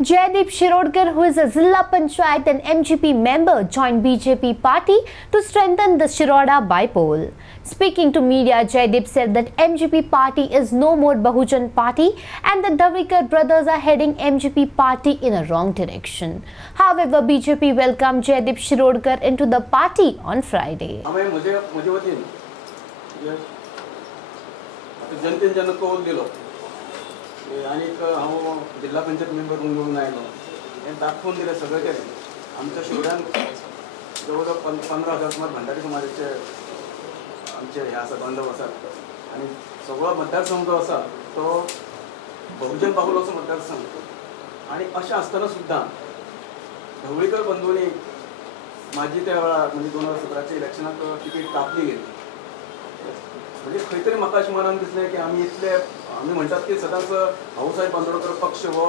Jaideep Shirodkar, who is a Zilla Panchayat and MGP member, joined BJP party to strengthen the Shiroda bipole. Speaking to media, Jaideep said that MGP party is no more Bahujan party and the Dhavikar brothers are heading MGP party in a wrong direction. However, BJP welcomed Jaideep Shirodkar into the party on Friday. आणि हांव जिल्हा panchayat member म्हणून आयलो हे दाखवून दिले सगळें केलें आमच्या शिवड्यान जवळ जवळ 15,000 सुमार भंडारी समाजाचे आमचे हे आसा बांधव आसात आणि सगळो मतदारसंघ जो आसा तो बहुजन बाहुल असो मतदारसंघ आणि अशें आसतना सुद्दां ढवळीकर बंधूंनी माझी त्या वेळार म्हणजे 2017च्या इलेक्शनाक तिकीट कापली गेली म्हणजे खंय तरी म्हाका अशें मनान दिसलें की आमी म्हणटात की सदांच भाऊसाहेब बांदोडकर पक्ष हो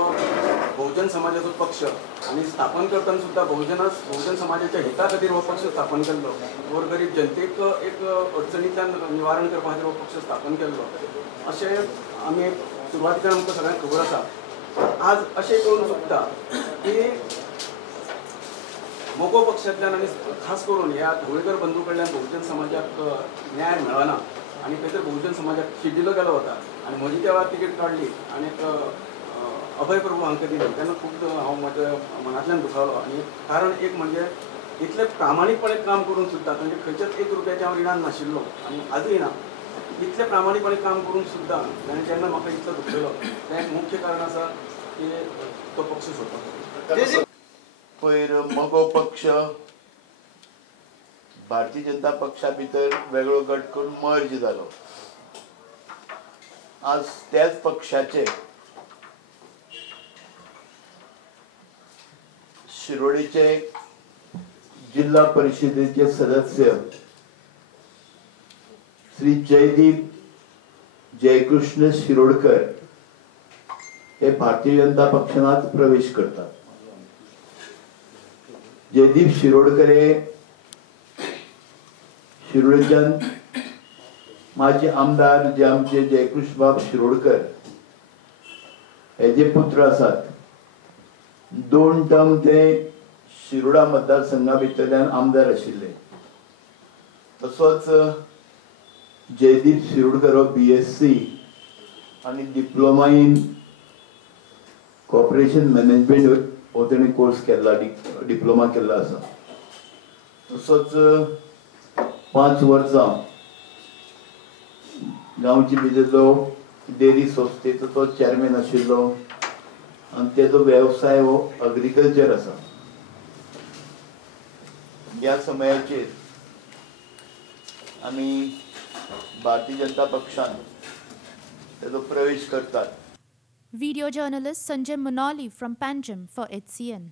बहुजन समाजाचो पक्ष आणि स्थापन करतना सुद्दां बहुजन समाजाच्या हिता खातीर हो पक्ष स्थापन केल्लो गोरगरीब जनतेक एक अडचणींतल्यान निवारण करपा खातीर हो पक्ष स्थापन केल्लो अशें आमी सुरवातीच्यान आमकां सगळ्यांक खबर आसा आज अशें करून सुद्दां की मोगो पक्षांतल्यान आनी खास करून ह्या ढवळीकर बंधू कडल्यान बहुजन समाजाक न्याय मेळना आणि खंय तर बहुजन समाजाक शिडिल्लो गेलो वता आणि म्हजी त्या वेळार तिकेट काडली आणि अभय प्रभू हांकां दिली तेन्ना खूब हांव म्हज्या मनांतल्यान दुखावलो आणि कारण एक म्हणजे इतले प्रामाणीकपणे काम करून सुद्दां तांचे खंयच्याच 1 रुपयाचे हांव रिणान नाशिल्लो आणि आजूय ना इतले प्रामाणीकपणे काम करून सुद्दां ताणें जेन्ना म्हाका इतलो दुखयलो तें एक मुख्य कारण आसा की तो पक्ष सोडपाचो पयर मोगो पक्ष भारतीय जनता पक्षा भितर वेगळो गट करून मर्ज जालो आज त्याच पक्षाचे शिरोडेचे जिल्हा परिषदेचे सदस्य श्री जयदीप जयकृष्ण शिरोडकर हे भारतीय जनता पक्षात प्रवेश करतात. जयदीप शिरोडकर हे शिरोडेच्यान माजी आमदार जे आमचे जयकृष्ण बाब शिरोडकर हेजे पुत्र आसात. 2 टर्म ते शिरोडा मतदारसंघा भितरल्यान आमदार आशिल्ले. तसोच जयदीप शिरोडकर हो BSc आणि डिप्लोमा इन कॉर्पोरेशन मॅनेजमेंट हो तेणें कोर्स केला डिप्लोमा केल्लो आसा. तसोच 5 वर्सां गांवची भितरलो डेरी संस्थेचो तो चेअरमॅन आशिल्लो आनी तेजो वेवसाय हो एग्रीकल्चर आसा. ह्या समयाचेर आमी भारतीय जनता पक्षान तेजो प्रवेश करतात. Video journalist Sanjay Manali from Panjim for HCN.